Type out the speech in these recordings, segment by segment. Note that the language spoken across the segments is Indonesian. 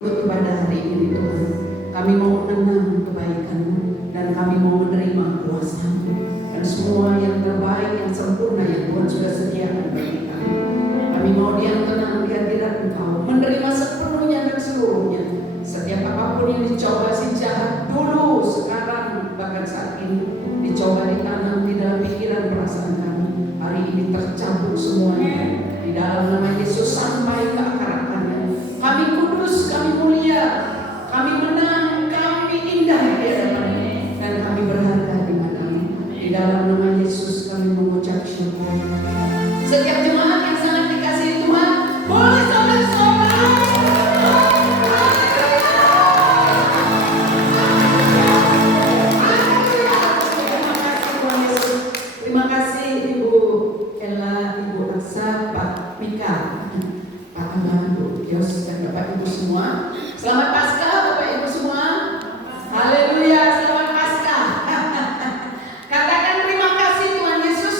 Pada hari ini Tuhan, kami mau mengenang kebaikan-Mu dan kami mau menerima kuasa-Mu dan semua yang terbaik, yang sempurna yang Tuhan sudah sediakan bagi kami. Kami mau diam tenang di hadirat Engkau, menerima sepenuhnya dan seluruhnya. Setiap apapun yang dicoba si jahat dulu, sekarang, bahkan saat ini dicoba ditanam di dalam pikiran perasaan kami, hari ini tercabut semuanya di dalam nama Yesus sampai ke akar-akarnya. Kami kudus, kami mulia, kami menang, kami indah di hadapan-Mu, dan kami berharga di mata-Mu. Di dalam nama Yesus kami mengucap syukur. Setiap jemaat yang sangat dikasihi Tuhan, boleh sobat-sobat. Terima kasih Ibu Ella, Ibu Aksa, Pak Mika, Pak Abang, Yos, dan Bapak Ibu semua. Selamat Paskah Bapak Ibu semua. Haleluya, selamat Paskah. Katakan terima kasih Tuhan Yesus.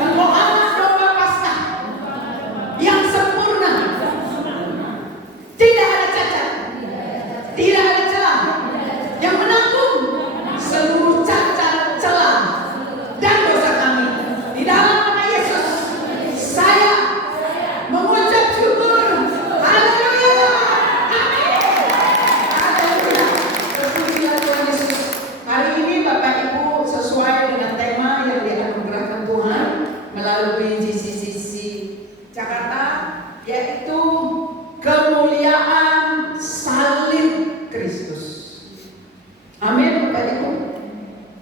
Engkau anak domba Paskah yang sempurna, tidak ada cacat, tidak ada celah, yang menanggung seluruh cacat, celah, dan dosa kami. Di dalam nama Yesus, saya mengucap syukur. Haleluya. Amin. Haleluya. Terpujilah Tuhan Yesus. Hari ini Bapak Ibu sesuai dengan tema yang dianugerahkan Tuhan melalui GCCC Jakarta, yaitu kemuliaan salib Kristus. Amin Bapak Ibu.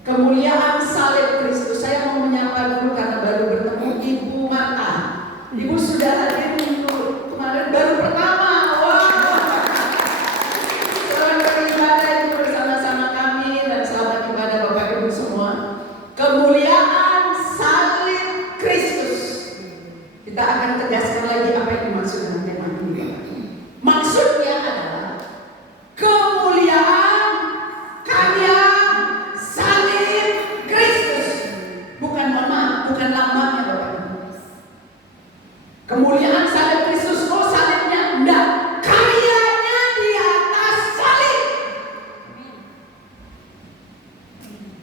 Kemuliaan salib Kristus. Saya mau menyapa dulu karena baru bertemu Ibu Mata. Ibu sudah hadir minggu kemarin, baru pertama. Wow. Selamat beribadah Ibu bersama-sama kami, dan selamat ibadah Bapak Ibu semua. Kemuliaan salib Kristus. Kita akan tegaskan lagi apa yang dimaksud dengan tema ini. Maksudnya adalah kemuliaan karya salib Kristus. Bukan nama, bukan lambangnya Bapak Ibu. Kemuliaan salib Kristus, oh salibnya, enggak. Karyanya di atas salib.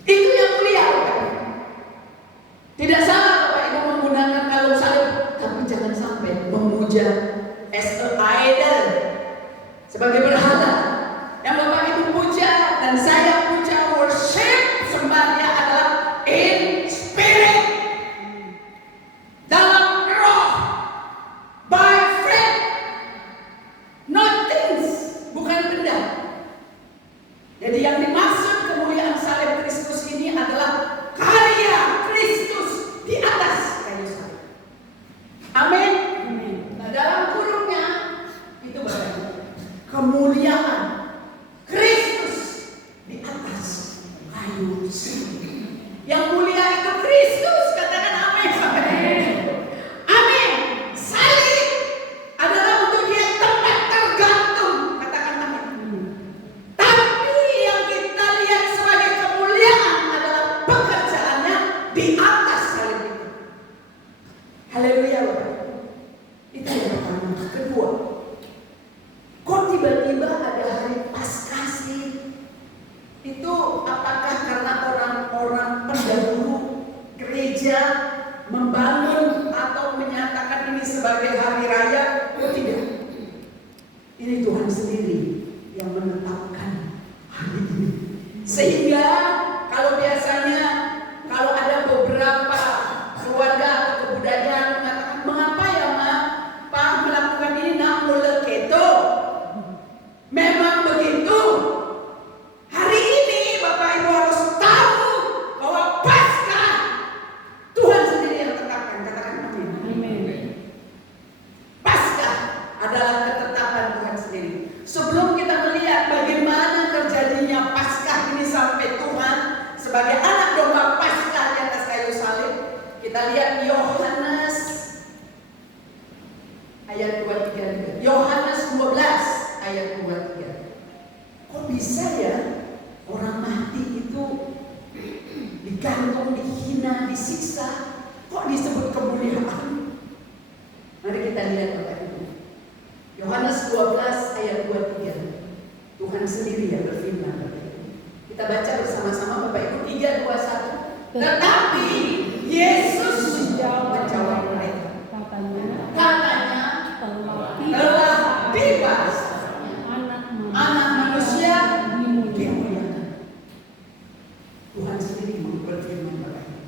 Itu yang mulia Bapak Ibu. Tidak salah Bapak Ibu menggunakan kalung salib, tapi jangan sampai memuja as a idol, sebagai berhala yang Bapak Ibu puja dan saya puja, worship, sembahnya adalah in spirit, dalam roh, by faith, not things, bukan benda. Jadi yang dimaksud kemuliaan salib Kristus ini adalah karya Kristus di atas kayu salib. Amin. Nah, dalam kurungnya itu Bapak Ibu, kemuliaan Kristus di atas kayu salib. Yang mulia itu Kristus, katakan amin. Amin. Salib adalah untuk dia tempat tergantung, katakan amin. Tapi yang kita lihat sebagai kemuliaan adalah pekerjaannya di atas salib itu. Haleluya Bapak. Itu yang pertama. Kedua, kok tiba-tiba ada hari Paskah sih? Itu apakah karena orang-orang pendahulu gereja membangun atau menyatakan ini sebagai hari raya? Oh tidak. Ini Tuhan sendiri yang menetapkan hari ini. Sehingga kalau biasanya kalau ada beberapa keluarga atau kebudayaan mengatakan, mengapa ya Pak melakukan ini nak mulai keto? Memang begitu. Hari ini Bapak Ibu harus tahu bahwa Paskah Tuhan sendiri yang tetapkan, katakan amin. Paskah adalah ketetapan Tuhan sendiri. Sebelum kita melihat bagaimana terjadinya Paskah ini sampai Tuhan sebagai anak domba Paskah di atas kayu salib, kita lihat Yohanes ayat 23. Yohanes 12 ayat 23. Kok bisa ya orang mati itu digantung, dihina, disiksa, kok disebut kemuliaan? Mari kita lihat Bapak Ibu. Yohanes 12 ayat 23. sendiri yang berfirman. Kita baca bersama-sama Bapak Ibu 3, 2, 1. Tetapi Yesus menjawab mereka. Katanya telah tiba Anak manusia dimuliakan. Tuhan sendiri berfirman Bapak Ibu.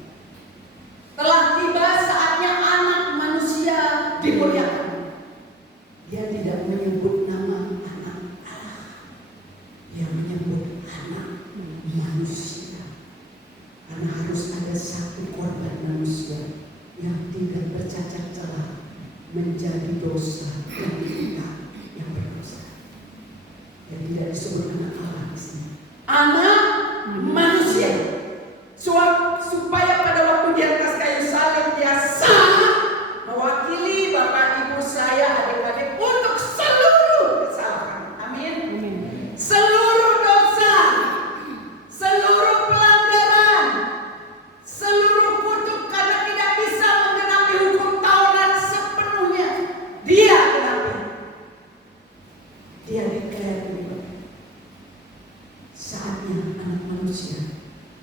Telah tiba saatnya anak manusia dimuliakan. Dia tidak menyebut nama anak Allah. Dia menyebut anak manusia. Karena harus ada satu korban manusia yang tidak bercacat celah menjadi dosa yang kita yang berdosa. Yang tidak disebut anak Allah di sini. Anak manusia. Supaya pada waktu di atas kayu salib dia sama mewakili Bapak Ibu saya adik-adik untuk seluruh kesalahan. Amin. Seluruh dosa, seluruh pelanggaran, seluruh kutuk karena tidak bisa menggenapi hukum Taurat sepenuhnya. Dia genapi. Dia declare saatnya anak manusia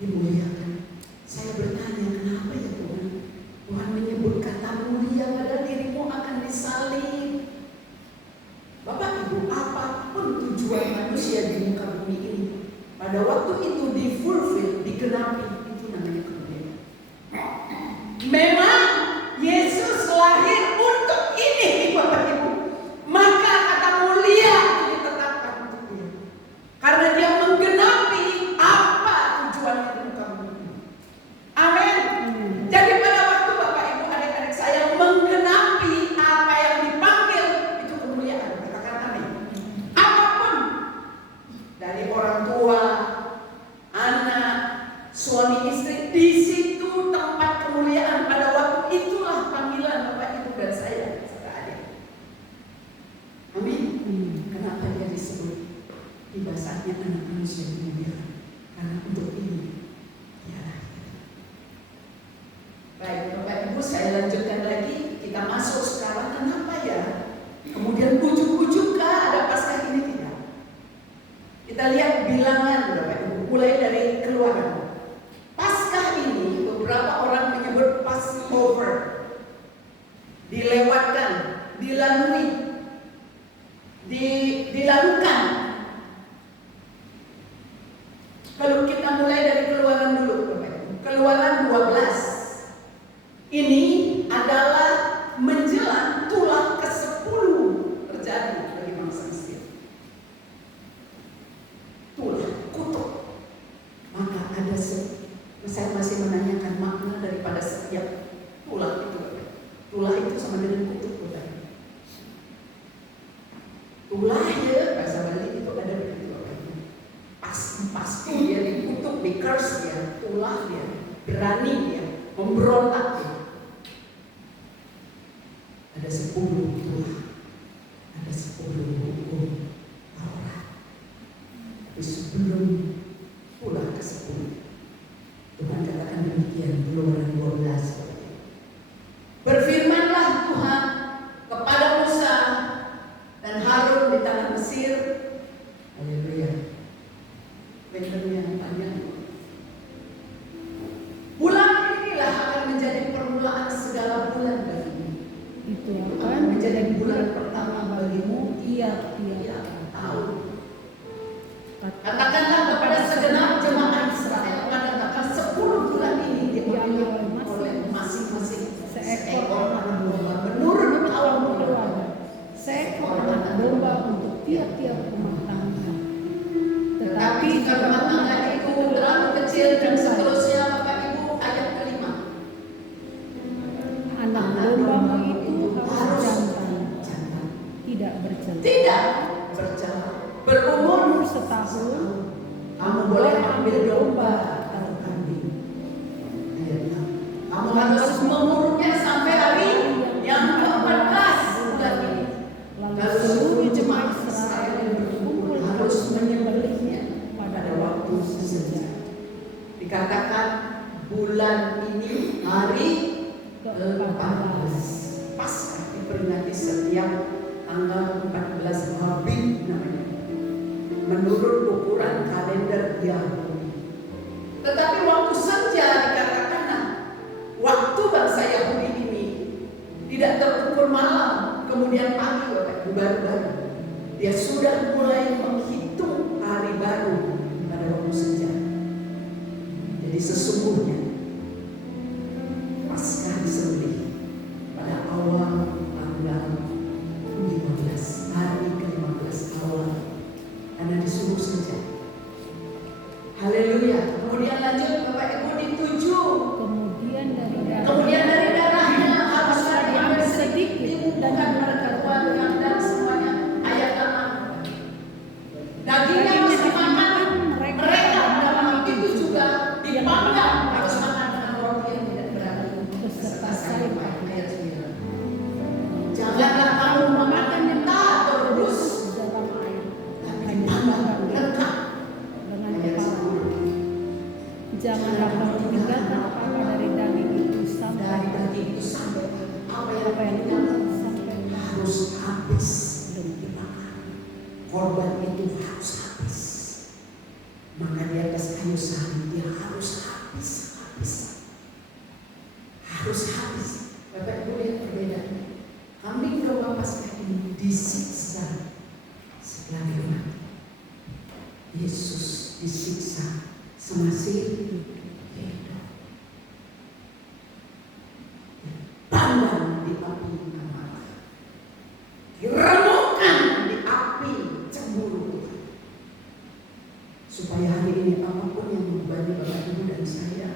dimuliakan. Saya bertanya, kenapa ya Tuhan? Tuhan menyebut kata mulia pada dirimu akan disalib. Bapak Ibu, apapun tujuan manusia di muka bumi ini, pada waktu itu di-fulfill, digenapi, itu namanya kemuliaan. Memang Yesus lahir untuk ini, Bapak Ibu. Maka kata mulia itu ditetapkan untuk dia. Karena dia menggenapi apa tujuannya di muka bumi. Amin. Jadi pada waktu Bapak Ibu adik-adik saya menggenapi apa yang dipanggil, itu kemuliaan. Katakan amin. Apapun, dari orang tua, anak, suami istri, di situ tempat kemuliaan. Pada waktu itulah panggilan Bapak Ibu dan saya serta adik. Amin. Kenapa dia disebut tiba saatnya anak manusia dimuliakan? Karena untuk ini dia lahir. Baik Bapak Ibu, saya lanjutkan lagi. Kita masuk sekarang, kenapa ya kemudian ujuk-ujuk ada Paskah ini? Tidak. Kita lihat bilangan Bapak Ibu, mulai dari Keluaran. Paskah ini beberapa orang menyebut Passover. Dilewatkan, dilalui, dilakukan. Kalau kita mulai dari Keluaran dulu Bapak Ibu. Keluaran 12. Ini adalah menjelang tulah ke-10 terjadi bagi bangsa Mesir. Tulah, kutuk. Maka ada saya masih menanyakan makna daripada setiap tulah itu. Tulah itu sama dengan kutuk Bapak Ibu. Tulah ya, bahasa Bali itu ada begitu Bapak Ibu. Pasti dia dikutuk, di curse dia, tulah dia, berani dia, memberontak dia. Ada 10 tulah, ada 10 hukum Taurat. Tapi sebelum tulah ke-10, Tuhan katakan demikian, Keluaran 12. Berfirmanlah Tuhan kepada Musa dan Harun di tanah Mesir. Haleluya. Bentuknya yang panjang. Bulan inilah akan menjadi permulaan segala bulan bagimu. Itu akan menjadi bulan pertama bagimu tiap-tiap tahun. Katakanlah kepada segenap jemaat Israel, katakan 10 bulan ini diambil oleh masing-masing seekor anak domba menurut tahun keluarga. Seekor anak domba untuk tiap-tiap rumah tangga. Tetapi jika rumah tangga itu terlalu kecil dan seterusnya, Bapak Ibu, ayat kelima. Anak domba itu harus jantan, tidak bercela. Tidak bercela. Berumur setahun, kamu boleh ambil domba atau kambing. Kamu harus mengurutnya sampai hari yang ke-14 bulan ini. Lalu seluruh jemaat Israel yang berkumpul harus menyembelihnya pada waktu sesuai. Dikatakan bulan ini hari ke-14 Paskah diperingati setiap tanggal 14 Habib namanya. Menurut terdahulu. Tetapi waktu senja dikatakan, waktu bangsa Yahudi ini tidak terukur malam, kemudian pagi, baru-baru dia sudah mulai menghitung hari baru pada waktu senja. Jadi sesungguhnya Paskah disembelih pada awal tanggal 15, hari ke-15 awal, karena disuruh senja. Haleluya. Kemudian lanjut Bapak Ibu di 7. Kemudian dari darahnya harus diambil sedikit dibubuhkan pada keluar dan semuanya. Ayat 8. Dagingnya harus dimakan mereka pada malam itu juga dipanggang, harus makan dengan roti yang tidak berarti beserta sayur. Ayat 9. Janganlah kamu memakan mentah atau rebus dalam air, tapi dipanggang lengkap. Ayat 10. Janganlah kamu tinggalkan apa-apa dari daging itu sampai apa yang harus habis dan dimakan. Korban itu harus habis. Maka di atas kayu salib dia harus habis. Harus habis. Bapak Ibu lihat perbedaan. Kambing domba Paskah ini disiksa sebagai mati. Yesus disiksa semasih hidup. Dipanggang di api amarah, diremukkan di api cemburu, supaya hari ini apapun yang membebani Bapak Ibu dan saya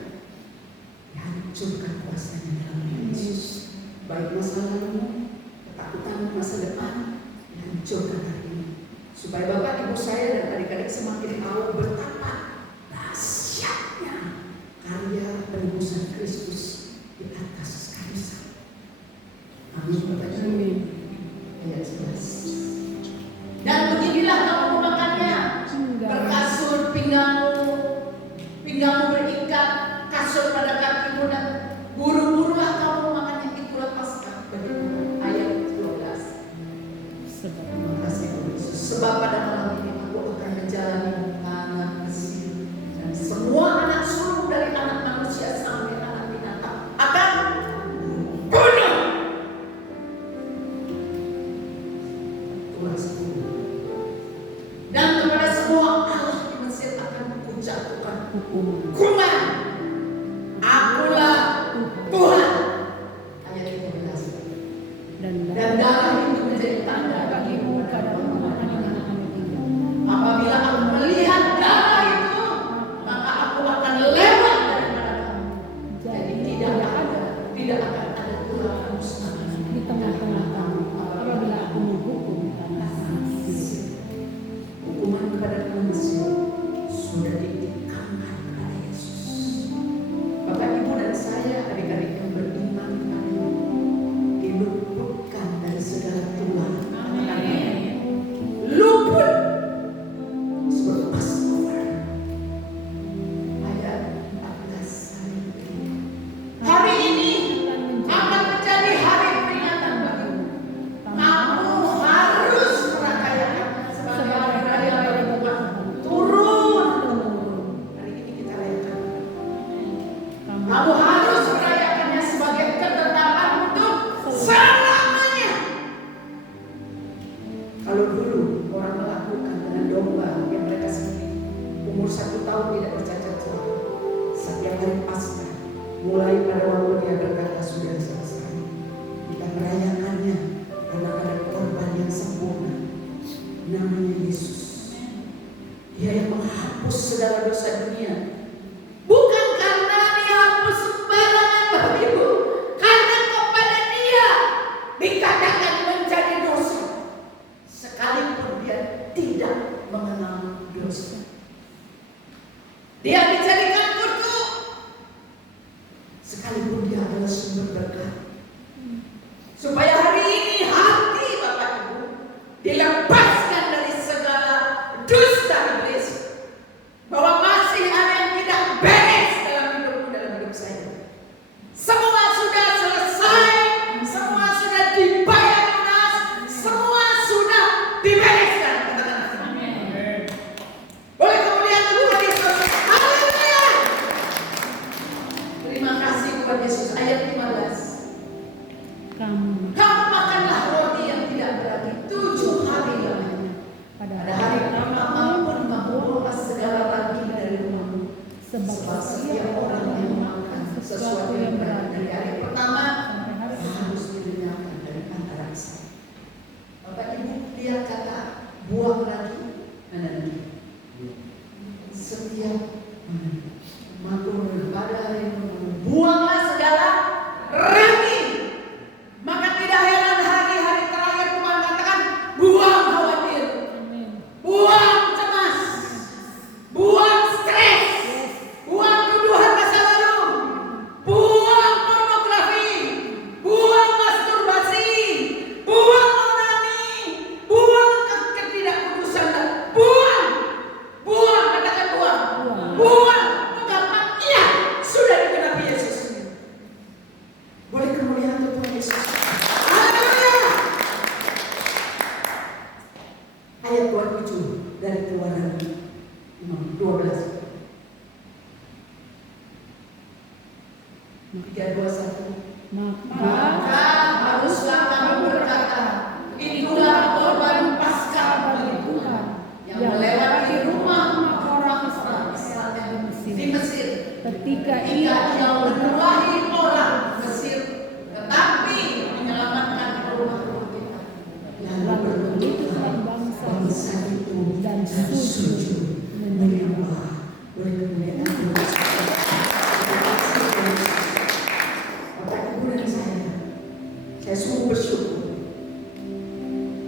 dihancurkan kuasanya dalam nama Yesus. Baik masa lalu, ketakutan masa depan dihancurkan hari ini, supaya Bapak Ibu saya dan adik-adik semakin tahu betapa dahsyatnya karya penebusan Kristus di atas kayu salib. Amin. Amin. Ayat 11. Dan beginilah kamu memakannya, berkasut pinggangmu berikat, kasut pada kakimu, dan buru-burulah kamu memakannya. Itulah Paskah bagimu. Ayat 12. Sebab pada malam ini aku akan menjalani tanah Mesir, dan semua anak sulung dari anak manusia sampai anak binatang akan bunuh. Dan kepada semua Allah di Mesir akan kujatuhkan hukuman. Akulah Tuhan. Ayat 13. Dan darah itu menjadi tanda bagimu pada malam yang akan tinggal. Apabila aku melihat darah itu, maka aku akan lewat daripada kamu. Jadi tidak akan ada tulang musnah di tengah-tengah kamu apabila aku menghukum tanah Mesir. Hukuman kepada tanah Mesir sudah ditikamkan kepada Yesus. Bapak Ibu dan saya, adik-adik yang beriman kepada diluputkan dari segala tulah. Luput sebagai Passover. Ayat 14. Hari ini akan menjadi hari peringatan bagimu. Kamu harus merayakannya sebagai hari raya bagi Tuhan. Turun. Hari ini kita rayakan. Kamu harus merayakannya sebagai ketetapan untuk selamanya. Kalau dulu orang melakukan dengan domba yang mereka sendiri umur 1 tahun tidak bercacat celah, setiap hari Paskah, mulai pada waktu dia berkata sudah selesai, kita merayakannya karena ada korban yang sempurna, namanya Yesus. Dia yang menghapus segala dosa dunia. Bukan karena dia hapus sembarangan Bapak Ibu, karena kepada dia dikatakan menjadi dosa, sekalipun dia tidak mengenal dosa. Dia dijadikan kutuk, sekalipun dia adalah sumber berkat. Supaya hari ini hati Bapak Ibu dilepaskan dari segala dusta iblis, bahwa masih ada yang tidak beres dalam hidupmu, dalam hidup saya. Semua sudah selesai, semua sudah dibayar lunas, semua sudah dibereskan. Boleh kemudian setiap makhluk pada hari buanglah segala ragu. Maka tidak heran hari-hari terakhir Tuhan katakan, buang khawatir, buang cemas, buang stres, buang tuduhan masa lalu, buang pornografi, buang masturbasi, buang onani, buang ketidakkudusan, buang, katakan buang, mengapa? Iya, sudah digenapi Yesus. Boleh kemuliaan untuk Tuhan Yesus. Haleluya. Ayat 27 dari Keluaran 12. 3:21. Maka haruslah kamu berkata, inilah korban Paskah bagi Tuhan yang melewati rumah orang Israel di Mesir ketika ia membuahi orang Mesir, tetapi menyelamatkan rumah-rumah kita. Lalu berikutlah bangsa itu dan sujud menyembah. Boleh kemuliaan Tuhan. Bapak Ibu dan saya sungguh bersyukur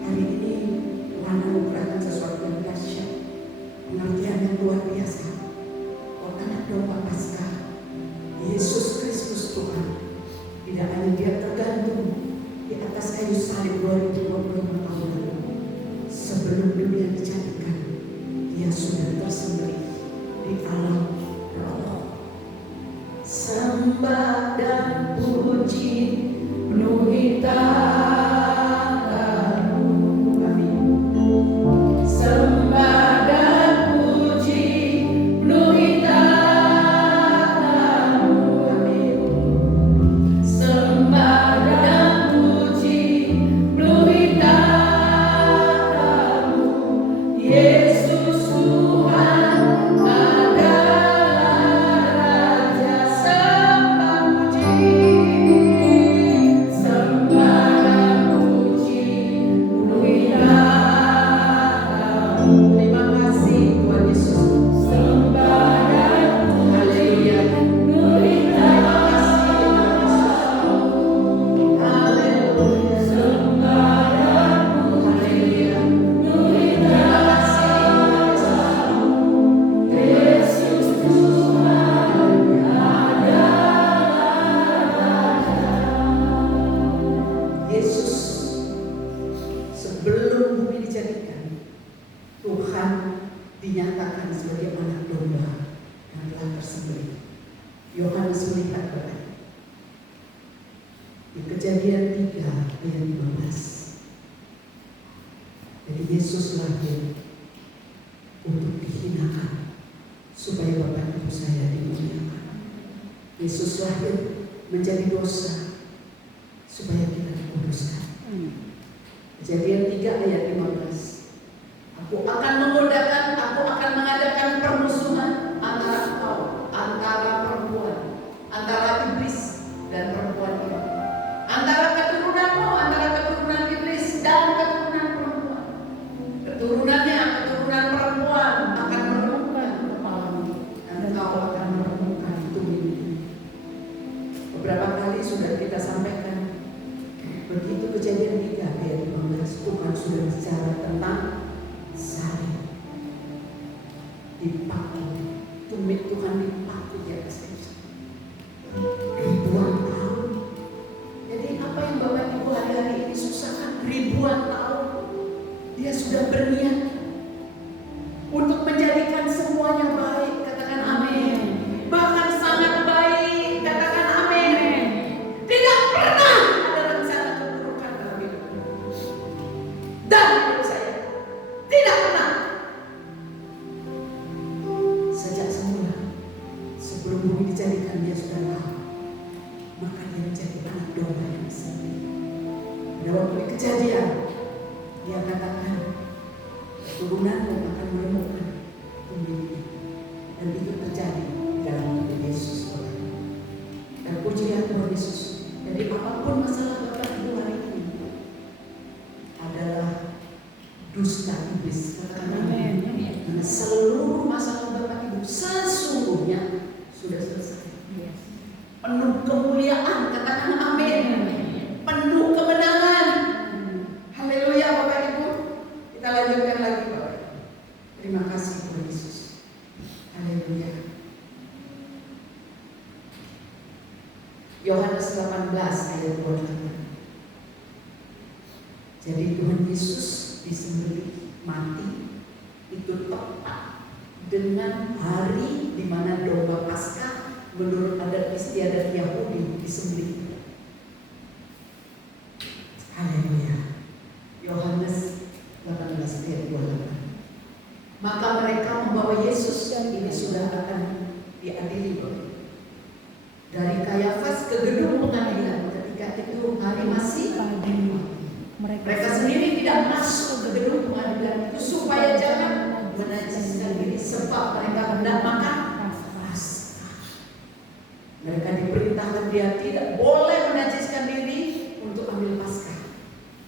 hari ini Tuhan menganugerahkan sesuatu yang dahsyat, pengertian yang luar biasa. Oh, anak domba Paskah Yesus Kristus Tuhan, tidak hanya dia tergantung di atas kayu salib 2025 tahun lalu. Sebelum dunia dijadikan, dia sudah tersembelih di alam roh. Sembah dan puji penuhi tanganmu. Amin. Sembah dan puji penuhi tanganmu. Amin. Sembah dan puji penuhi tanganmu. Yesus Tuhan adalah Raja. Sembah puji, sembah dan puji penuhi tanganmu. Terima kasih Tuhan Yesus. Sembah dan puji, haleluya. Terima kasih Tuhan Yesus. Haleluya. Sembah dan puji, haleluya. Terima kasih Tuhan Yesus. Yesus Tuhan adalah Yesus. Sebelum bumi dijadikan, Tuhan dinyatakan sebagai anak domba yang telah tersembelih. Yohanes melihat Bapak di Kejadian 3 ayat 15. Jadi Yesus lahir untuk dihinakan supaya Bapak Ibu saya dimuliakan. Yesus lahir menjadi dosa supaya kita dikuduskan. Kejadian 3 ayat 15. Aku akan mengadakan permusuhan antara kau, antara perempuan, antara iblis dan perempuan itu, antara keturunanmu, antara keturunan iblis dan keturunan perempuan. Keturunan perempuan akan meremukkan kepalamu dan kau akan meremukkan tubuhmu. Beberapa kali sudah kita sampaikan, begitu Kejadian 3 ayat 15, Tuhan sudah bicara tentang salib, dipaku, tumit Tuhan dipaku di atas kayu ribuan tahun. Jadi apa yang Bapak Ibu hari ini susahkan ribuan tahun, dia sudah berniat untuk menjadikan semuanya baik. Katakan amin. Bahkan sangat baik. Katakan amin. Tidak pernah ada rencana keburukan dalam hidup dan hidup saya. Tidak pernah. Sejak semula, sebelum bumi dijadikan, dia sudah tahu. Maka dia menjadi anak domba yang sempurna. Pada waktu Kejadian, dia katakan, keturunanmu akan meremukkan tubuhmu. Dan itu terjadi dalam hidup Yesus. Dan pujilah Tuhan Yesus. Jadi apapun masalah Bapak Ibu hari ini adalah dusta iblis. Katakan amin. Karena seluruh masalah Bapak Ibu Terima kasih Tuhan Yesus. Haleluya. Yohanes 18 ayat 28. Jadi Tuhan Yesus disembelih mati itu tepat dengan hari di mana domba Paskah menurut adat istiadat Yahudi disembelih. Haleluya. Yohanes 18 ayat 28. Maka mereka membawa Yesus, dan ini sudah akan diadili dari Kayafas ke gedung pengadilan. Ketika itu hari masih pagi. Mereka sendiri tidak masuk ke gedung pengadilan itu supaya jangan menajiskan diri, sebab mereka hendak makan Paskah. Mereka diperintahkan dia tidak boleh menajiskan diri untuk ambil Paskah.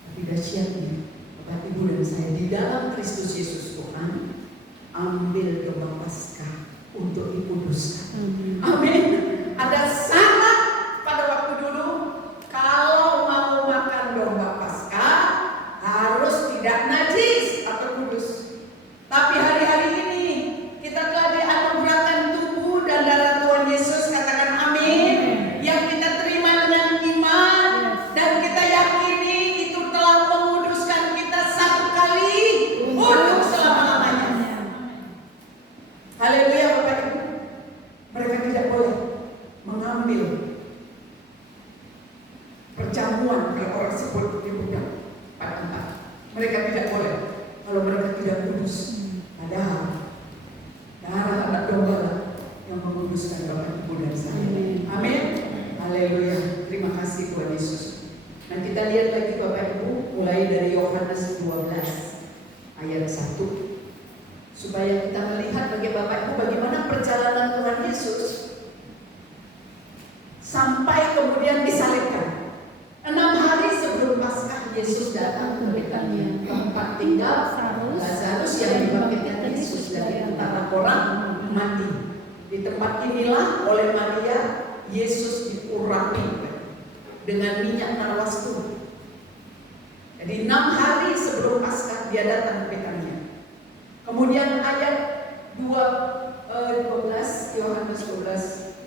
Tapi dahsyatnya, Bapak Ibu dan saya di dalam Kristus Yesus Tuhan, ambil domba Paskah untuk dikuduskan. Amin. Ada syarat pada waktu dulu, kalau mau makan domba Paskah harus tidak najis atau kudus. Tapi hari-hari ini kita telah dianugerahkan tubuh dan darah Tuhan Yesus, katakan amin, yang kita terima dengan iman dan kita yakini itu telah menguduskan kita satu kali untuk selama-lamanya. Haleluya Bapak Ibu. Mereka tidak boleh mengambil perjamuan kalau orang sebut di budak pada tempat. Mereka tidak boleh kalau mereka tidak kudus. Padahal darah anak domba yang menguduskan Bapak Ibu dan saya. Amin. Haleluya. Terima kasih Tuhan Yesus. Nah kita lihat lagi Bapak Ibu, mulai dari Yohanes 12 ayat 1, supaya kita melihat bagi Bapak Ibu bagaimana perjalanan Tuhan Yesus sampai kemudian disalibkan. 6 hari sebelum Paskah Yesus datang ke Betania, tempat tinggal Lazarus yang dibangkitkan Yesus dari antara orang mati. Di tempat inilah oleh Maria Yesus diurapi dengan minyak narwastu. Jadi 6 hari sebelum Paskah dia datang ke Betania. Kemudian ayat 12 Yohanes 12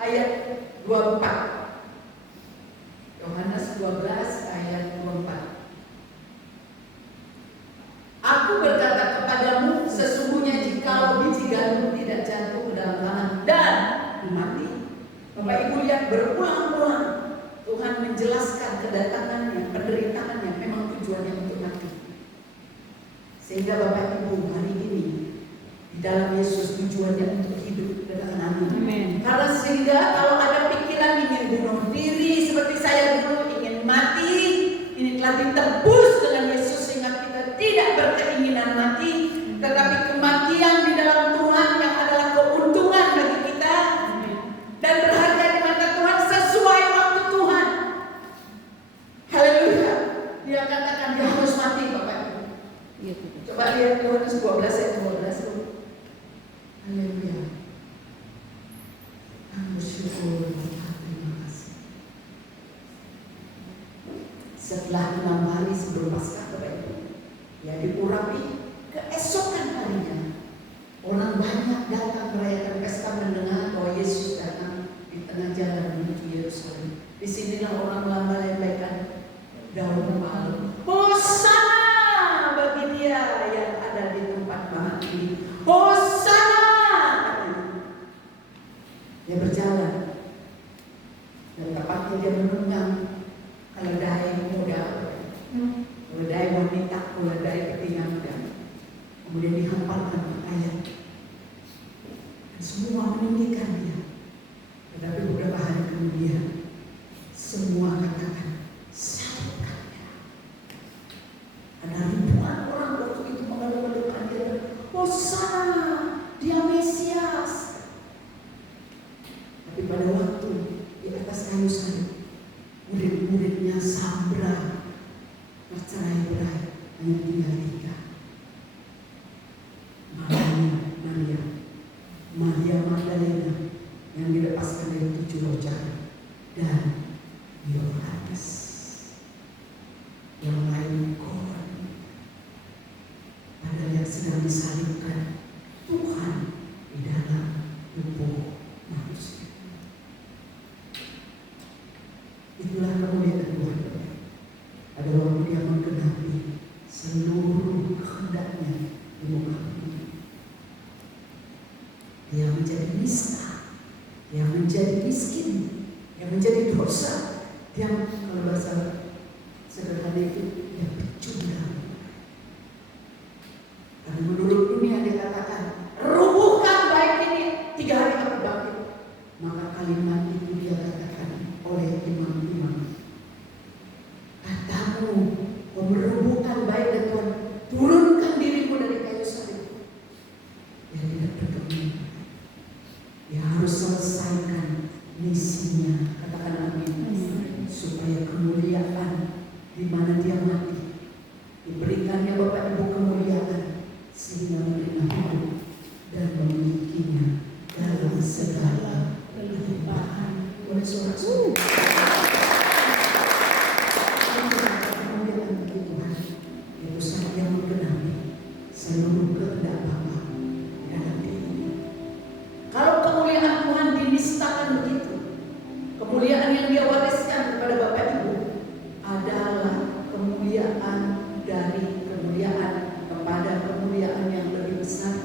ayat 24. Yohanes 12 ayat 24. Aku berkata kepadamu, sesungguhnya jikalau biji gandum tidak jatuh ke dalam tanah dan mati. Bapak Ibu lihat berulang-ulang Tuhan menjelaskan kedatangannya, penderitaannya memang tujuannya untuk mati. Sehingga Bapak Ibu hari ini di dalam Yesus tujuannya untuk hidup. Amin. Karena sehingga kalau ada pikiran ingin bunuh diri seperti saya dulu, ingin mati, ini telah ditebus dengan Yesus sehingga kita tidak berkeinginan mati, tetapi kematian di dalam Tuhan yang adalah keuntungan bagi kita. Amin. Dan berharga di mata Tuhan sesuai waktu Tuhan. Haleluya. Dia katakan dia harus mati Bapak Ibu. Coba lihat Yohanes 12 ayat 12. Haleluya. Bersyukur, terima kasih. Setelah 6 hari sebelum Paskah, Bapak Ibu, ya diurapi keesokan harinya. Orang banyak datang merayakan pesta mendengar bahwa Yesus datang di tengah jalan menuju Yerusalem. Disinilah orang melambaikan daun palem. Hosana bagi dia yang ada di tempat bahan ini. Hosana. Dia berjalan dan tepatnya dia menunggang keledai muda, keledai wanita, keledai betina muda. Kemudian dihamparkan pakaian dan semua meninggikan dia. Tetapi beberapa hari kemudian semua katakan salibkan dia. Ada ribuan orang waktu itu mengeluh-eluhkan dia. Hosana, dia Mesias. Tapi pada waktu di atas kayu salib, murid-muridnya sambra, bercerai-berai, hanya tinggal 3. Maria Magdalena yang dilepaskan dari 7 roh jahat, dan Yohanes. Yang lain korban. Padahal yang sedang sedang disalibkan Tuhan di dalam tubuh manusia. Itulah kemuliaan Tuhan. Pada waktu Dia menggenapi seluruh kehendaknya di muka bumi. Dia menjadi nista, Dia menjadi miskin, Dia menjadi dosa, Dia, kalau bahasa sederhana itu, Dia pecundang. Karena menurut dunia Dia katakan, rubuhkan baik ini, 3 hari aku bangkit. Maka kalimat itu Dia katakan oleh imam-imam, katamu merubuhkan baik dan Tuhan, turunkan dirimu dari kayu salib. Dia tidak peduli. Dia harus selesaikan misinya, katakan amin, supaya kemuliaan di mana Dia mati diberikannya Bapak Ibu kemuliaan, sehingga menerima hidup dan memilikinya dalam segala kelimpahan. Boleh sorak-sorak. Kemuliaan Tuhan itu saat yang menggenapi seluruh kehendak Bapa dalam dirinya. Kalau kemuliaan Tuhan dinistakan begitu, kemuliaan yang Dia wariskan kepada Bapak Ibu adalah kemuliaan dari kemuliaan kepada kemuliaan yang lebih besar.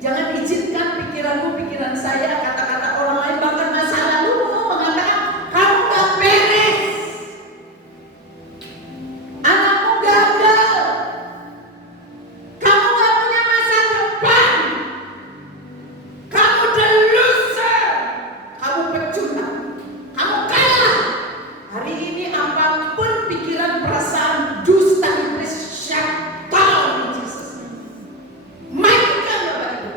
Jangan izinkan pikiranmu, pikiran saya, kata-kata orang lain, bahkan masa lalu mengatakan kamu gak beres, anakmu gagal, kamu gak punya masa depan, kamu the loser, kamu pecundang, kamu kalah. Hari ini apapun pikiran, perasaan, dusta iblis, shut down in Jesus name. Matikan Bapak Ibu.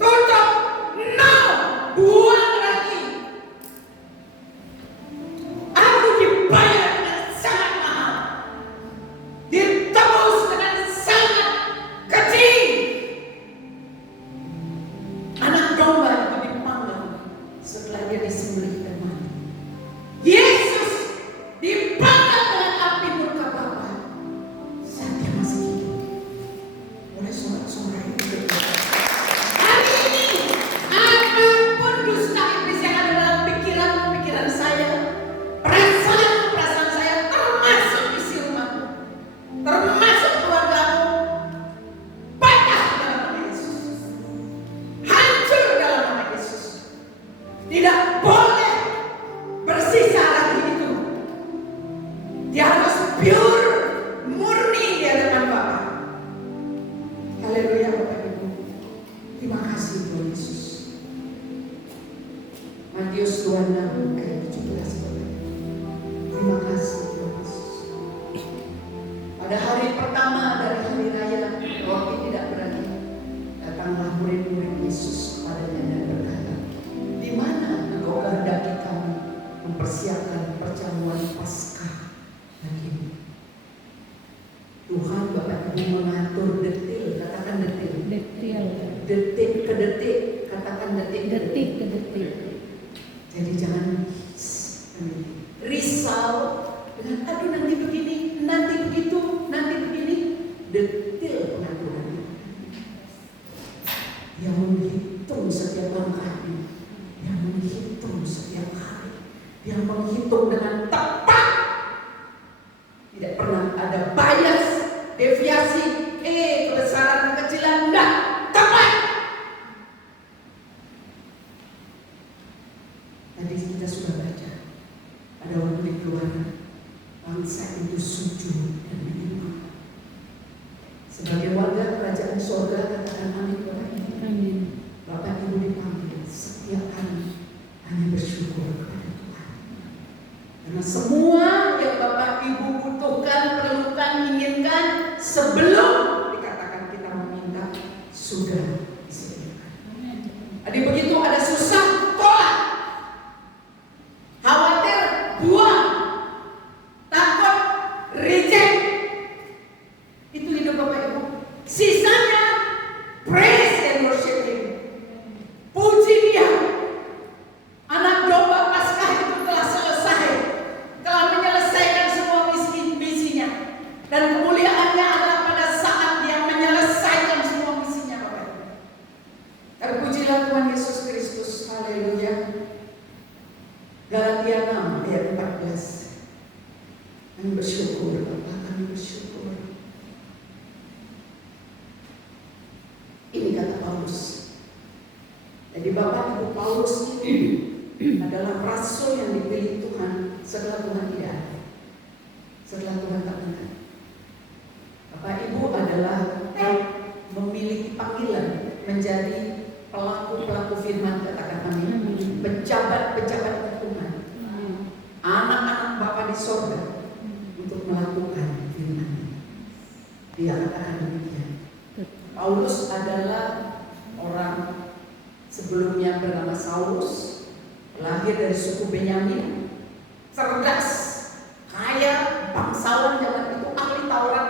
Tutup. No. Buang lagi. Aku dibayar dengan sangat mahal. Ditebus dengan sangat kecil. Anak domba itu dipanggang setelah Dia disembelih dan mati. Yesus dipanggang dengan api murka Bapa saat Dia masih hidup. Oleh sorak-sorai itu. Hari ini apapun dusta iblis yang ada dalam pikiran saya, perasaan saya, termasuk isi rumahmu, termasuk keluargamu, patah dalam nama Yesus, hancur dalam nama Yesus. Tidak boleh bersisa lagi itu. Dia harus pure, murni di hadapan Bapa. Haleluya Bapak Ibu. Terima kasih Tuhan Yesus. Matius 26 ayat 17 Bapak Ibu. Terima kasih Tuhan Yesus. Pada hari pertama dari hari raya roti tidak beragi, datanglah murid-murid Yesus kepadanya dan berkata, di mana Engkau kehendaki kami mempersiapkan perjamuan Paskah bagimu? Tuhan Bapak Ibu mengatur detil, katakan detil. Detik ke detik, katakan detik ke detik. Jadi jangan risau dengan aduh nanti begini, nanti begitu, nanti begini. Detil pengaturannya. Yang menghitung setiap langkahnya, yang menghitung setiap hari, yang menghitung dengan tepat. Tidak pernah ada bias, deviasi, kebesaran, kekecilan, enggak, tepat. Tadi kita sudah baca, pada waktu dikeluarkan, bangsa itu sujud dan menyembah. Sebagai warga kerajaan surga, katakan amin Bapak Ibu. Amin. Bapak Ibu dipanggil setiap hari hanya bersyukur kepada Tuhan. Karena semua Jadi Bapak Ibu, Paulus ini adalah rasul yang dipilih Tuhan setelah Tuhan tidak ada, setelah Tuhan tak ada. Bapak Ibu adalah memiliki panggilan menjadi pelaku-pelaku firman, katakan amin, pejabat-pejabat Tuhan, anak-anak Bapa di sorga untuk melakukan firman. Dia katakan demikian. Paulus adalah orang sebelumnya bernama Saulus, lahir dari suku Benyamin, cerdas, kaya, bangsawan zaman itu, ahli Taurat,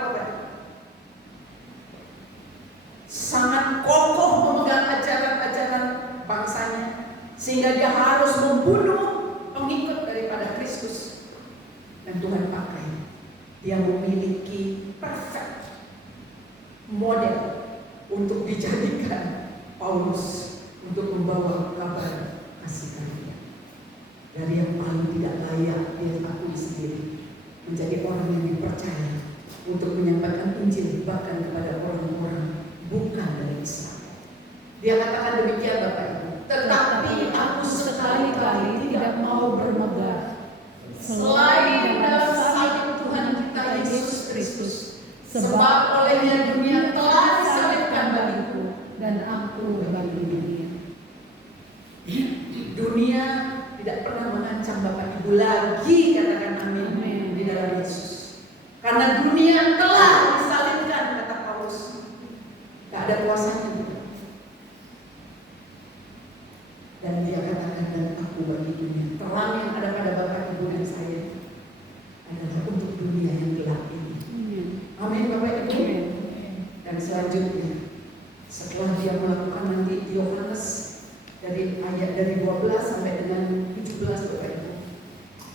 sangat kokoh memegang ajaran-ajaran bangsanya, sehingga dia harus membunuh pengikut daripada Kristus. Dan Tuhan pakai dia, memiliki perfect model untuk dijadikan Paulus untuk membawa kabar kasih karunia. Dari yang paling tidak layak dia akui sendiri, menjadi orang yang dipercaya untuk menyampaikan Injil bahkan kepada orang-orang bukan dari Islam. Dia katakan demikian Bapak Ibu, tetapi aku sekali-kali tidak mau bermegah selain dalam salib Tuhan kita Yesus Kristus, sebab olehnya dunia telah disalibkan bagiku dan aku bagi dunia. Dunia tidak pernah mengancam Bapak Ibu lagi, katakan amin, di dalam Yesus. Karena dunia telah disalibkan, kata Paulus. Tak ada kuasanya. Dan dia katakan, dan aku bagi dunia. Terang yang ada pada Bapak Ibu dan saya adalah untuk dunia yang gelap ini. Amin Bapak Ibu. Dan selanjutnya, setelah dia melakukan nanti Yohanes dari ayat dari 12 sampai dengan 17 Bapak Ibu,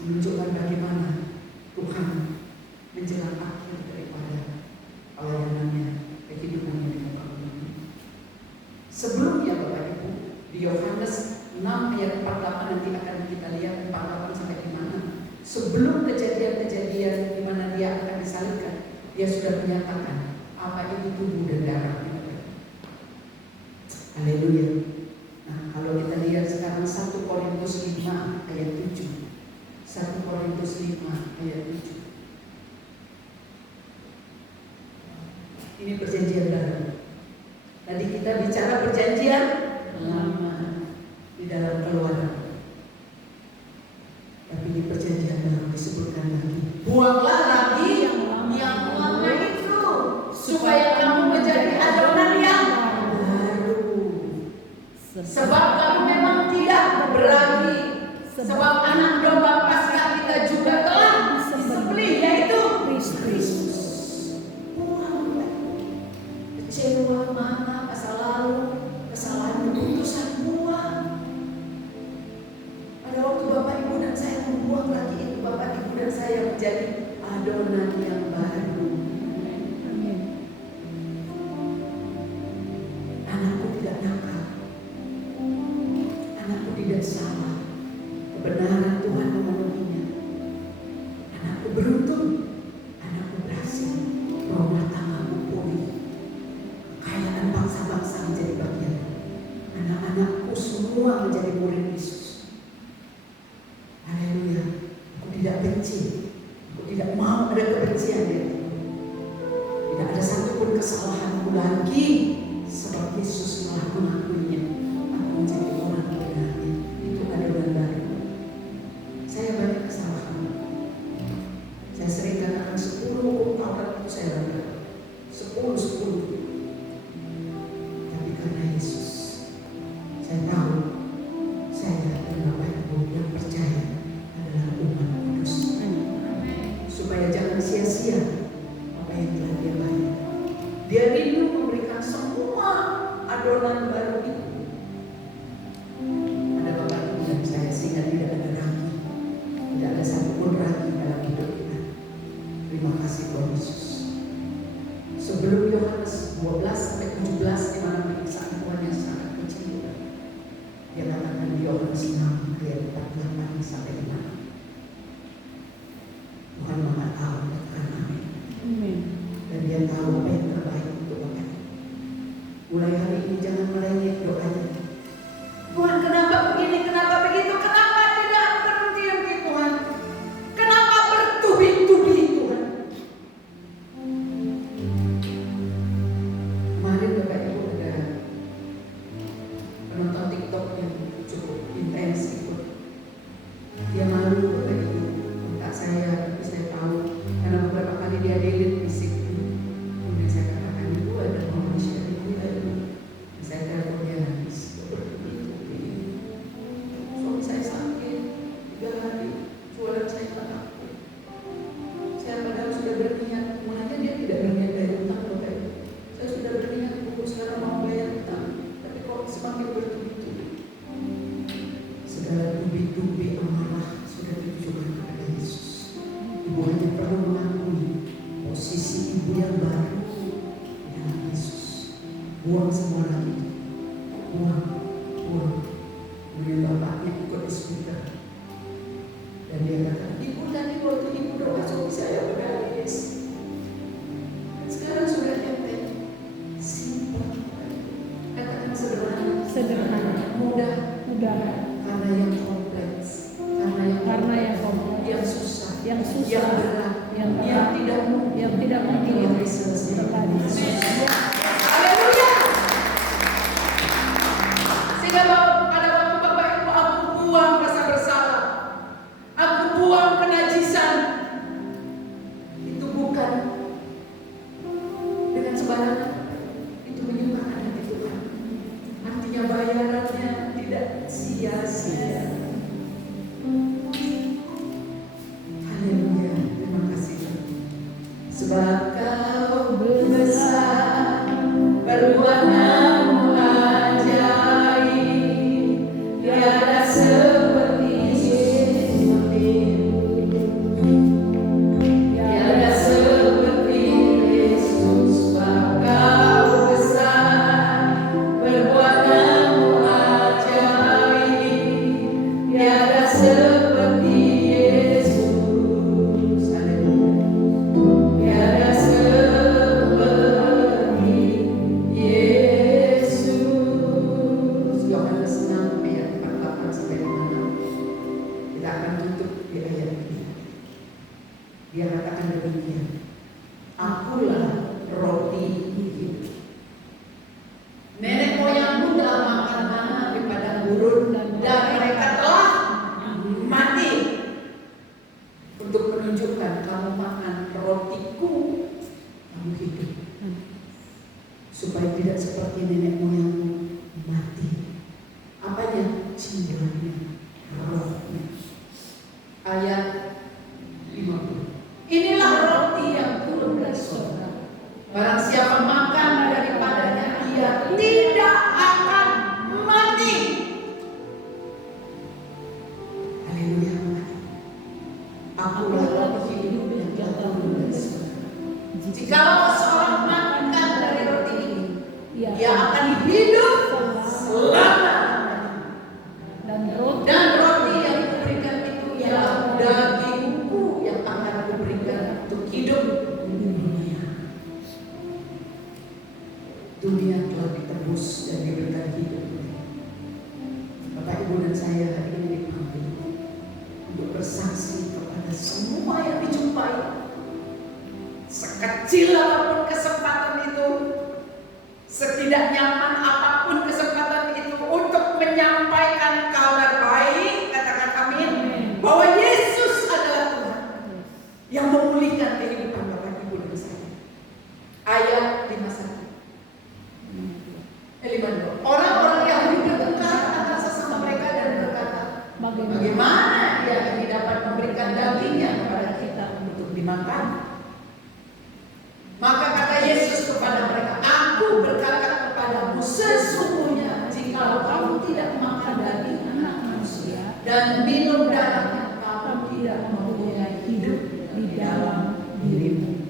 menunjukkan bagaimana Tuhan menjelang akhir daripada pelayanannya, kehidupannya di muka bumi. Sebelumnya Bapak Ibu, di Yohanes 6 ayat 48 nanti akan kita lihat 48 sampai di mana. Sebelum kejadian-kejadian di mana dia akan disalibkan, dia sudah menyatakan apa itu tubuh dan darahnya. Haleluya. Nah, kalau kita lihat sekarang 1 Korintus 5 ayat 7. 1 Korintus 5 ayat 7. Ini perjanjian baru. Tadi kita bicara perjanjian lama di dalam Keluaran. Tapi di perjanjian baru disebutkan lagi, buanglah lagi yang lama itu, supaya kamu menjadi adonan yang baru. Sebab kamu memang tidak berlagi, sebab anak domba Paskah kita juga telah disembelih, yaitu Kristus. Kecewa, mana masa lalu, kesalahan keputusan, buang. Pada waktu Bapak Ibu dan saya membuang lagi itu, Bapak Ibu dan saya menjadi adonan yang baru. Anakku tidak nakal, anakku tidak salah, kebenaran Tuhan memenuhinya. Anakku beruntung, anakku berhasil, rumah tanggaku pulih, kekayaan bangsa-bangsa menjadi bagian. Anak-anakku semua menjadi murid Yesus. Haleluya. Aku tidak benci, aku tidak mau ada kebencian ya. Tidak ada satupun kesalahanku lagi, sebab Yesus telah mengakuinya. Aku menjadi orang benarnya. Itu adonan baru. Saya banyak kesalahan. Saya sering katakan 10 hukum Taurat itu saya langgar. 10. Tapi karena Yesus, saya tahu saya dan Bapak Ibu yang percaya adalah umat kudus. Supaya jangan sia-sia apa yang telah dia bayar. Dia rindu memberikan semua adonan baru itu. Ada Bapak Ibu dan saya, sehingga tidak ada ragu, tidak ada satupun ragu dalam hidup kita. Terima kasih Tuhan Yesus. Sebelum Yohanes 12 sampai 17 di mana periksaan Tuhan yang sangat kecil, dia katakan di Yohanes 6 ayat 48 sampai 5. Tuhan Maha tahu, katakan amin. Dan dia tahu apa yang terbaik untuk Bapak. Mulai hari ini jangan melengket doanya. Kemarin Bapak Ibu ada penonton TikTok yang cukup intens ikut. Dia malu Bapak Ibu kontak saya, tapi saya tahu karena beberapa kali dia delete fisik. Kemudian saya katakan, Ibu ada mau share Ibu ya Ibu. Saya telepon dia nangis. Suami saya sakit 3 hari, jualan saya tak laku. Saya padahal sudah berniat, makanya dia tidak berniat bayar utang Bapak Ibu. Saya sudah berniat sekarang mau bayar utang, tapi kok semakin bertubi-tubi. Segala tubi-tubi amarah sudah ditujukan kepada Yesus. Ibu hanya perlu mengakui posisi ibu yang baru dalam Yesus. Buang semua lagi, buang. Kemudian bapaknya ikut di speaker dan dia kata, Ibu tadi waktu Ibu doa suami saya menangis. Sekarang sudah enteng. Katakan sederhana, mudah, karena yang kompleks, karena yang susah, yang berat, yang tidak mungkin selesai. Haleluya. Sehingga pada waktu Bapak Ibu aku buang rasa bersalah, aku buang kenajisan, itu bukan dengan sembarangan. Artinya bayarannya tidak sia-sia. Haleluya, terima kasih. Sebab Kau besar, perbuatanmu ajaib, tiada seperti Yesus, tiada seperti Yesus. Sebab Kau besar, perbuatanmu ajaib, tiada seperti Yesus. Haleluya. Tiada seperti Yesus. Yohanes 6 ayat 48 sampai 56. Kita akan tutup di ayat ini. Dia katakan demikian, Akulah roti hidup. Nenek moyangmu telah makan mana di padang gurun dan mereka telah mati. Untuk menunjukkan kamu makan rotiku, kamu hidup. Supaya tidak seperti nenek moyangmu mati. Apanya? Jiwanya, rohnya. Ayat 50. Inilah roti yang turun dari surga. Barang siapa makan daripadanya, ia tidak akan mati. Haleluya. Akulah roti hidup yang turun dari surga. Jikalau seorang makan dari roti ini, ia akan hidup selama-lamanya. Dan roti yang kuberikan itu ialah dagingku yang akan kuberikan untuk hidup di dunia. Dunia telah ditebus dan diberikan hidup. Bapak, Ibu, dan saya hari ini dipanggil untuk bersaksi kepada semua yang dijumpai. Sekecil apapun kesempatan itu, setidak nyaman apapun kesempatan itu untuk menyampaikan kabar baik, katakan amin, bahwa Yesus adalah Tuhan yang memulihkan kehidupan Bapak, Ibu, dan saya. Ayat 51. Orang-orang Yahudi bertengkar antara sesama mereka dan berkata, bagaimana dia ini dapat memberikan dagingnya kepada kita untuk dimakan? Maka kata Yesus kepada mereka, Aku berkata kepadamu, sesungguhnya jika kamu tidak makan daging anak manusia dan minum darahnya, kamu tidak mempunyai hidup di dalam dirimu.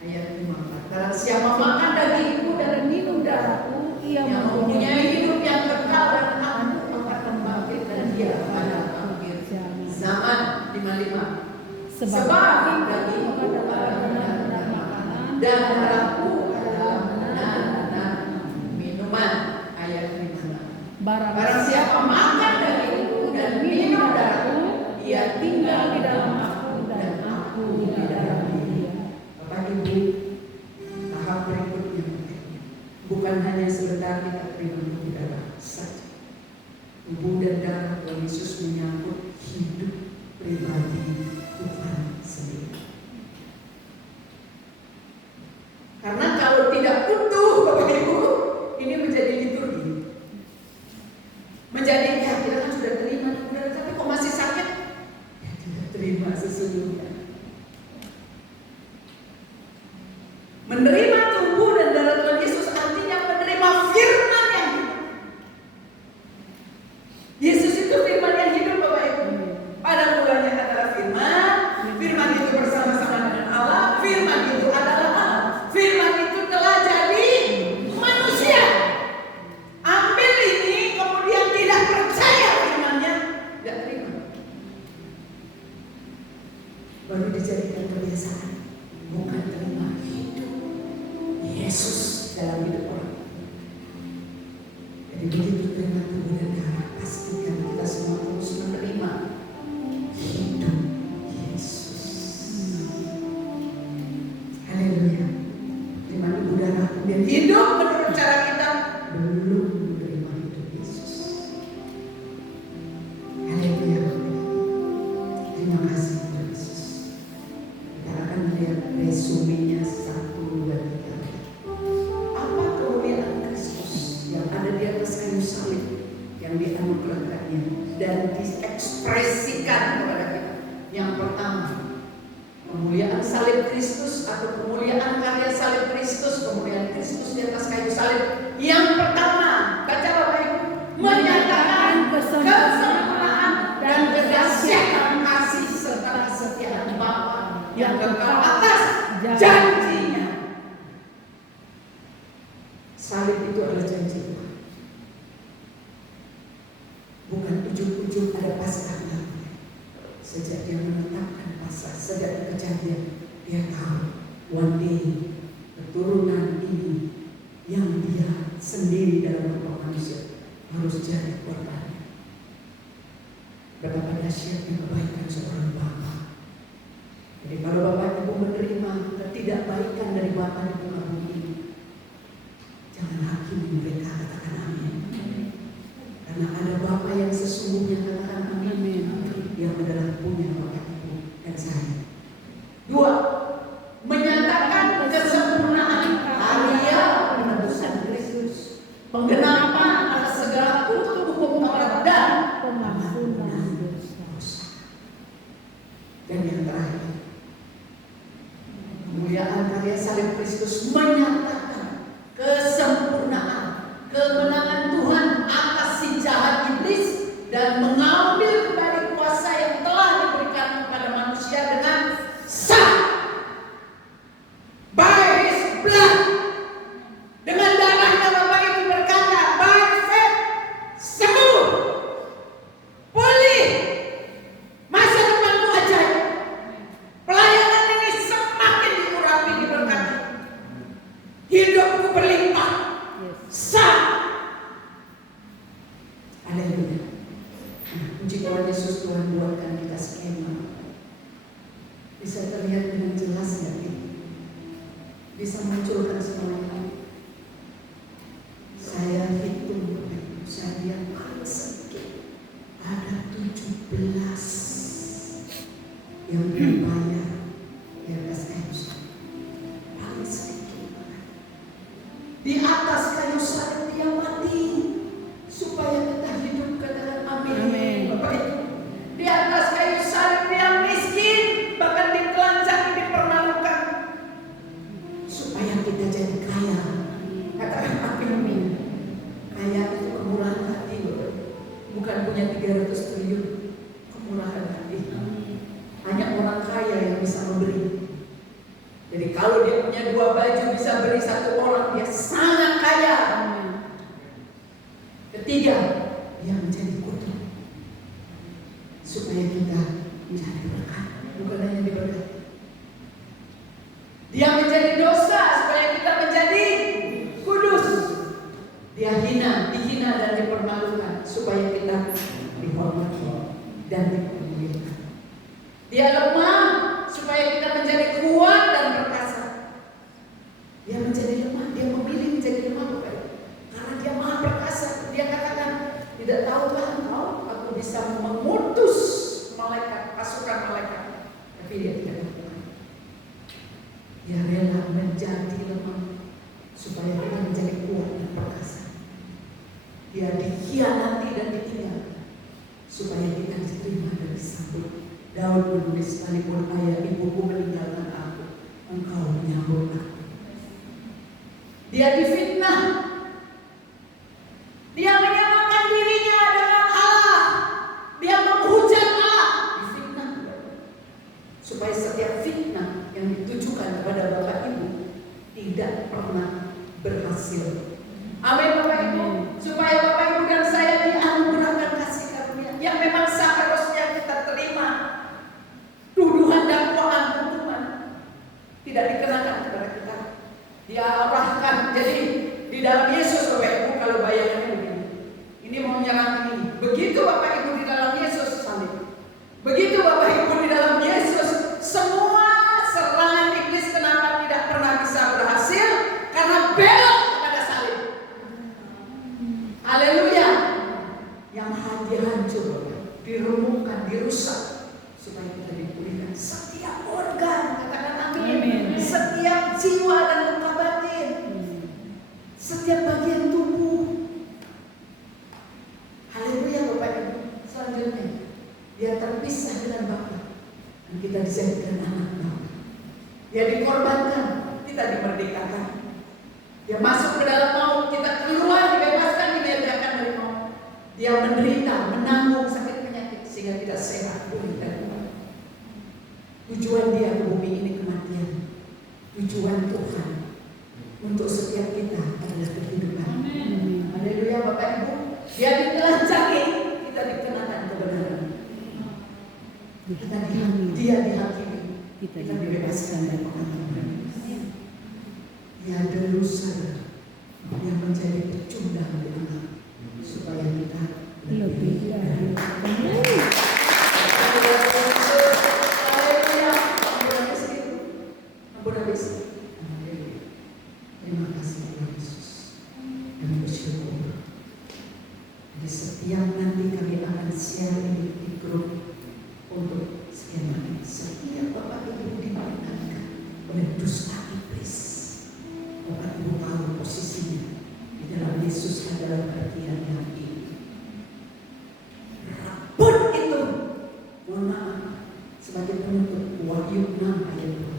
Ayat 54. Barang siapa makan dagingku dan minum darahku, ia mempunyai hidup yang kekal, dan aku akan membangkitkan dia pada akhir zaman. 55. Sebab dagingku adalah benar-benar makanan dan darahku adalah benar-benar minuman. Ayat 56. Barang siapa makan dagingku dan minum darahku, ia tinggal di dalam aku dan aku di dalam dia. Bapak, Ibu, tahap berikutnya Bukan hanya sebentar kita terima di darah saja. Tubuh dan darah Tuhan Yesus menyangkut hidup pribadi Tuhan sendiri. Karena kalau tidak utuh Bapak Ibu, ini menjadi liturgi. Menjadi ya kita kan sudah terima, tapi kok masih sakit? Ya tidak terima sesungguhnya. Menerima tubuh dan darah Tuhan Yesus artinya menerima firman yang hidup. Yesus itu firman yang hidup Bapak Ibu. Pada mulanya adalah firman, firman itu bersama-sama dengan Allah, firman itu adalah Allah. Firman itu telah jadi manusia. Ambil ini kemudian tidak percaya firman-Nya, tidak terima. Baru dijadikan kebiasaan, bukan terima hidup Yesus dalam hidup orang. Jadi begitu terima tubuh dan darah, pastikan kita semua terus menerima hidup Yesus. Haleluya. Terima tubuh darah kemudian hidup menurut cara kita, belum menerima hidup Yesus. Haleluya. Terima kasih Tuhan Yesus. Kita akan melihat resumenya 1, 2, 3. Apa kemuliaan Kristus yang ada di atas kayu salib yang dianugerahkannya dan diekspresikan kepada kita? Yang pertama, kemuliaan salib Kristus atau kemuliaan karya salib Kristus, kemuliaan Kristus di atas kayu salib. Yang pertama, baca Bapak Ibu, menyatakan kesempurnaan dan kedahsyatan kasih serta kesetiaan Bapa yang kekal atas janjinya. Salib itu adalah janji Tuhan. Bukan ujung-ujung ada pasangan. Sejak dia menetapkan pasal, sejak kejadian, dia tahu one day keturunan ini yang dia sendiri dalam bentuk manusia harus jadi korban. Betapa dahsyatnya kebaikan seorang Bapa. Jadi kalau Bapak Ibu menerima ketidakbaikan dari Bapa di muka bumi ini, jangan hakimi mereka, katakan amin. Karena ada Bapa yang sesungguhnya, katakan amin, yang adalah punya Bapak Ibu dan saya. 2, menyatakan kesempurnaan karya penebusan Kristus, penggenapan atas segala hukum Taurat dan pengampunan dosa. Dan yang terakhir, kemuliaan karya salib Kristus menyatakan kesempurnaan kemenangan Tuhan atas si jahat iblis dan mengambil kembali kuasa yang telah diberikan kepada manusia dengan sah. By His blood, dengan darahnya Bapak Ibu berkata, by faith, sembuh, pulih, masa depanmu ajaib. Pelayanan ini semakin diurapi, diberkati. Hidupku berlimpah, sah. Haleluya. Puji Tuhan Yesus, Tuhan buatkan kita skema. Bisa terlihat dengan jelas ya, bisa munculkan semuanya. Saya hitung, saya lihat paling sedikit ada 17 yang dibayar di atas kayu salib. Paling sedikit. Di atas kayu salib dia mati supaya kita hidup, katakan amin. Bapak Ibu, di atas kayu salib dia miskin, bahkan ditelanjangi, dipermalukan supaya kita jadi kaya, katakan amin. Kaya itu kemurahan hati, bukan punya 300 triliun, kemurahan hati. Hanya orang kaya yang bisa memberi. Jadi kalau dia punya 2 baju bisa beri 1 orang, dia sangat kaya. Ketiga, dia menjadi kutu supaya kita menjadi berkat, bukan hanya diberkati. Dia menjadi dosa supaya kita menjadi kudus. Dia dihina dan dipermalukan supaya kita dihormati dan dipermuliakan. Dia lemah supaya kita menjadi kuat dan perkasa. Dia menjadi lemah, dia memilih menjadi lemah. menjadi lemah supaya kita menjadi kuat dan perkasa. Dia dikhianati dan ditinggalkan supaya kita diterima dan disambut. Daud menulis, sekalipun ayah ibuku meninggalkan aku, engkau menyambut aku. Dia difitnah, dia menyamakan dirinya dengan Allah, dia menghujat Allah, difitnah. Supaya setiap fitnah yang ditujukan kepada Bapak Ibu tidak pernah berhasil. Amin Bapak Ibu. Supaya Bapak Ibu dan saya dianugerahkan kasih karunia yang memang seharusnya kita terima. Tuduhan dakwaan hukuman tidak dikenakan kepada kita. Dia arahkan. Jadi di dalam Yesus Bapak Ibu, kalau bayangannya begini, ini mau menyerang ini. Begitu Bapak Ibu di dalam Yesus salib. Begitu Bapak Ibu di dalam Yesus, semua serangan iblis kenapa tidak pernah bisa berhasil? Karena belok kepada salib. Haleluya. Yang hancur, diremukkan, dirusak supaya kita dipulihkan setiap organ, katakan amin. Setiap jiwa dan luka batin, setiap bagian tubuh. Haleluya Bapak Ibu. Selanjutnya dia terpisah dengan Bapa dan kita dijadikan anak Bapa. Dia dikorbankan, kita dimerdekakan. Dia masuk ke dalam maut, kita keluar, dibebaskan, dibebaskan dari maut. Dia menderita, menanggung sakit penyakit sehingga kita sehat, pulih dan kuat. Tujuan dia ke bumi ini kematian. Tujuan Tuhan untuk setiap kita adalah kehidupan. Haleluya Bapak Ibu. Dia ditelanjangi, kita dikenakan kebenaran. Dia dihakimi, kita dibebaskan dari pengalaman. Dia dosa yang menjadi pecundang di anak supaya kita lebih dari terima kasih Tuhan Yesus dan bersyukur. Jadi setiap nanti kami akan share ini di grup untuk skema ini. Setiap Bapak Ibu dimainkan oleh dusta iblis, Bapak Ibu tahu posisinya di dalam Yesus adalah bagian yang ini. Rabun itu, mohon maaf, sebagai penutup Wahyu 6 ayat 2.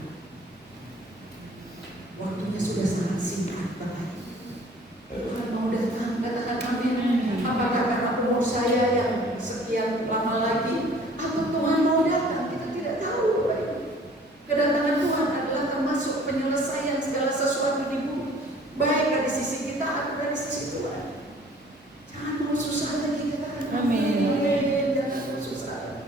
Waktunya sudah sangat singkat, Bapak. Tuhan mau datang, katakan amin. Apakah karena umur saya yang sekian lama lagi, atau Tuhan mau datang? Kita tidak tahu, Bapak. Kedatangan Tuhan adalah termasuk penyelesaian segala sesuatu di bumi, baik dari sisi kita atau dari sisi Tuhan. Jangan mau susah lagi, katakan amin. Jangan mau susah.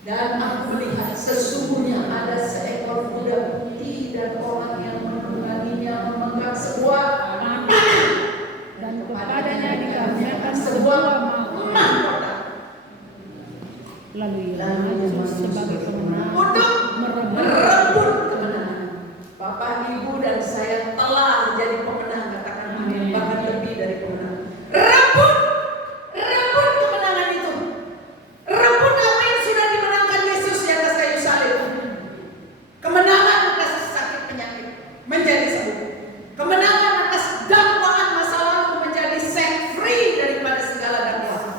Dan aku melihat sesungguhnya ada seekor kuda putih dan orang yang menungganginya memegang sebuah panah dan kepadanya dikaruniakan sebuah mahkota. Lalu ia masuk sebagai pemenang untuk merebut kemenangan. Bapak Ibu dan saya telah jadi pemenang, katakan amin. Bahkan lebih dari pemenang. Rebut kemenangan itu. Rebut apa yang sudah dimenangkan Yesus di atas kayu salib. Kemenangan atas sakit penyakit menjadi sembuh. Kemenangan atas dakwaan masa lalu menjadi set free daripada segala dakwaan.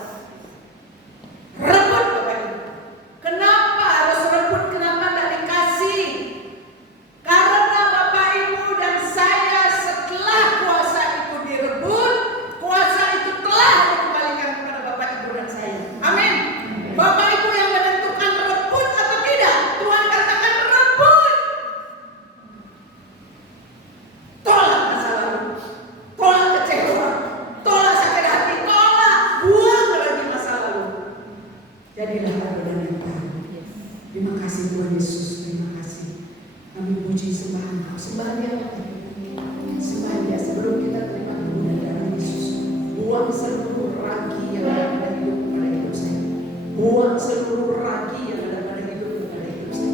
Rebut Bapak Ibu. Kenapa harus rebut? Kenapa tidak dikasih? Karena Bapak Ibu dan saya setelah kuasa itu direbut, kuasa itu telah dikembalikan kepada Bapak Ibu dan saya. Amin. Bapak Ibu yang menentukan rebut atau tidak, Tuhan katakan rebut. Tolak masa lalu, tolak kecewa, tolak sakit hati, tolak, buang lagi masa lalu. Jadilah adonan yang baru. Terima kasih Tuhan Yesus, terima kasih. Kami puji sembah Engkau, sembah Dia, sembah Dia sebelum kita terima kemuliaan darah Yesus. Buang seluruh ragi yang ada pada hidup saya. Buang seluruh ragi yang ada pada hidup saya.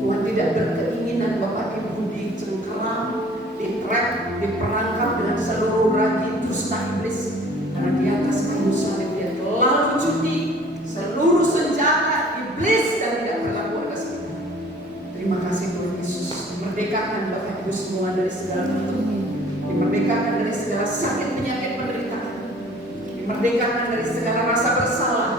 Tuhan tidak berkeinginan Bapak Ibu dicengkeram, ditrap, diperangkap dengan seluruh ragi dusta iblis. Karena di atas kayu salib Dia telah mencuti seluruh senjata iblis dan tidak berlaku atas kita. Terima kasih Tuhan Yesus. Dimerdekakan Bapak Ibu semua dari segala macam. Dimerdekakan dari segala sakit penyakit penderitaan. Dimerdekakan dari segala rasa bersalah.